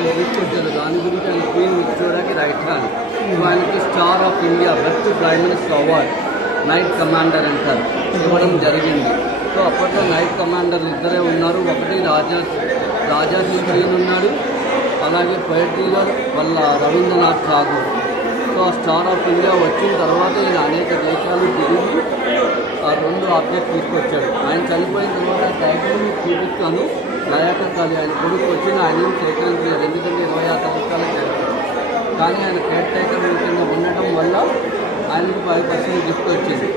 ఆయన తీసుకొచ్చారు. దాని గురించి ఆయన క్వీన్ విక్టోరియాకి రైట్ హ్యాండ్. సో ఆయనకి star of India best prime minister award night commander అంటారు ఇవ్వడం జరిగింది. సో అప్పట్లో నైట్ కమాండర్లు ఇద్దరే ఉన్నారు. ఒకటి రాజాజీ క్వీన్ ఉన్నాడు, అలాగే పోయిటరీలో వాళ్ళ Rabindranath Tagore. So star of India వచ్చిన తర్వాత ఈయన అనేక దేశాలు తిరిగి ఆ 2 ఆబ్జెక్ట్ తీసుకొచ్చాడు. ఆయన చనిపోయిన తర్వాత టైటిల్ మీకు చూపిస్తాను. నయాకర్కాలి ఆయన కొడుకు వచ్చిన ఆయన సేకరించలేదు, ఎందుకంటే 26 సంవత్సరాలకు చనిపోయాడు. కానీ ఆయన కేర్ టేకర్ కింద ఉండటం వల్ల ఆయనకు 5% గిఫ్ట్ వచ్చింది.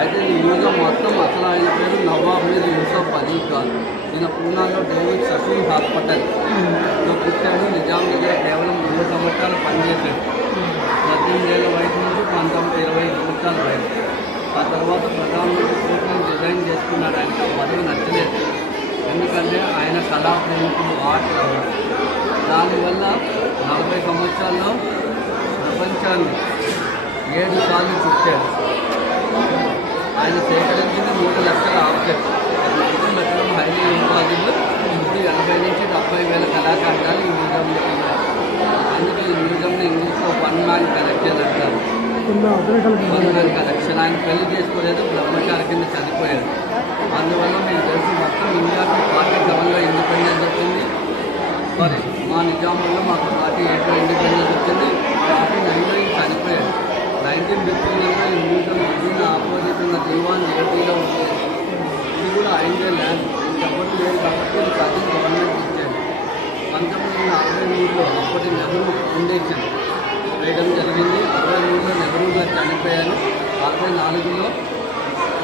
అయితే ఈ మ్యూజియం మొత్తం అసలు ఆయన పేరు నవాబ్ మీర్ యూసఫ్ అలీ ఖాన్. ఈయన పూనాలో డేవిడ్ సఫీల్ హాస్పిటల్లో పుట్టాడు. నిజాం దగ్గర కేవలం 2 సంవత్సరాలు పనిచేశాడు. 18 ఏళ్ళ వయసు నుంచి 19-20 సంవత్సరాల వయసు. ఆ తర్వాత ప్రధానమంత్రి కోర్టును డిజైన్ చేసుకున్నాడు. ఆయనకు ఆ పదవి నచ్చలేదు, ఎందుకంటే ఆయన కళాప్రేమికుడు, ఆర్ట్ లవర్. దానివల్ల 40 సంవత్సరాల్లో ప్రపంచాన్ని 7 సార్లు చుట్టాడు. ఆయన సేకరించిన 3 లక్షల ఆబ్జెక్ట్ మెట్లం హైలీ ఇంపాజిబుల్. ఇప్పుడు 80 నుంచి 70 వేల కళాఖండాలు ఈ మ్యూజియంలో ఉన్నాయి. అందుకే ఈ మ్యూజియంని ఇంగ్లీష్లో 1 మ్యాన్ కలెక్షన్ అంటారు. 1 మ్యాన్ కలెక్షన్. ఆయన పెళ్లి చేసుకోలేదు, బ్రహ్మచారి కింద చనిపోయాడు. అందువల్ల మీకు తెలిసి మొత్తం ఇండియాకి 47లో ఇండిపెండెన్స్ వచ్చింది. సారీ, మా నిజాముల్లో మాకు 48లో ఇండిపెండెన్స్ వచ్చింది. 49లో చనిపోయాడు. 1959లో ఈ మ్యూజియం విభిన్న ఆపోజిట్ ఉన్న దివాన్ ఏపీలో ఉండేది. ఇది కూడా ఆయనదే ల్యాండ్. ఇంకెవ్వరు లేదు కాబట్టి ఇది ప్రజెంట్ గవర్నమెంట్ ఇచ్చారు. 1943లో అప్పటి నెహ్రూ ఫౌండేషన్ వేయడం జరిగింది. 63లో నెహ్రూ గారు చనిపోయారు. 64లో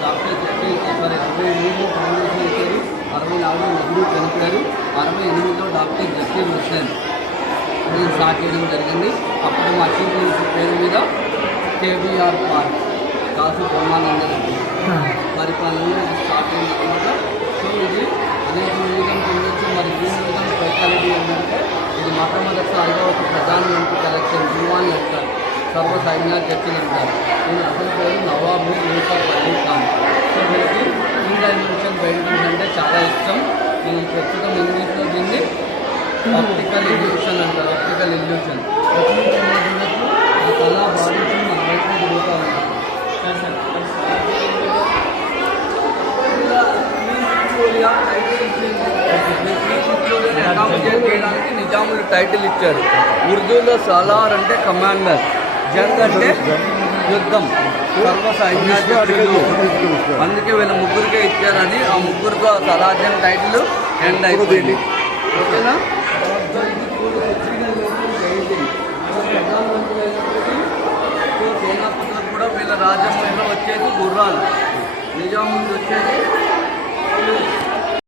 డాక్టర్ జకీల్ 63లో ఫౌండేషన్ ఇచ్చారు. 64లో నెహ్రూ చనిపోయారు. 68లో డాక్టర్ జకీల్ హుస్సేన్ దీన్ని స్టార్ట్ చేయడం జరిగింది. అప్పుడు మా చీఫ్ మినిస్టర్ పేరు మీద కేబీఆర్ పార్క్ కాసు బ్రహ్మానంద రెడ్డి పరిపాలనలో ఇది స్టార్ట్ అయిన తర్వాత. సో ఇది అనేక మ్యూజియం ఉండొచ్చు. మరి ఈ మ్యూజియం స్పెషాలిటీ ఏంటంటే ఇది మొట్టమొదటిసారిగా ఒక ప్రధానమంత్రి కలెక్షన్ దివాన్ అంటారు, సర్వ సైన్యాధ్యక్షులు అంటారు. దీని అసలు పేరు నవాబ్ మీర్ యూసఫ్ అలీ ఖాన్. సో వీరికి 3 డైమెన్షన్ పెయింటింగ్స్ అంటే చాలా ఇష్టం. నేను ప్రస్తుతం ఇంగ్లీష్లో దీన్ని ఆప్టికల్ ఇల్యూషన్ అంటారు. ఆప్టికల్ ఇల్యూషన్ ఆ కళా బాధించి మన వైపు తిరుగుతూ ఉంటారు. చేయడానికి నిజాములు టైటిల్ ఇచ్చారు. ఉర్దూలో సలార్ అంటే కమాండర్, జంగ్ అంటే యుద్ధం, సర్వ సైన్యాధ్యక్షులు. అందుకే వీళ్ళ ముగ్గురికే ఇచ్చారు. అది ఆ ముగ్గురుతో సలార్ టైటిల్ ఎండ్ అయిపోయింది. ఓకేనా? సేనాపతులకు కూడా వీళ్ళ రాజ్యంలో వచ్చేది గుర్రాలు, నిజాం వచ్చేది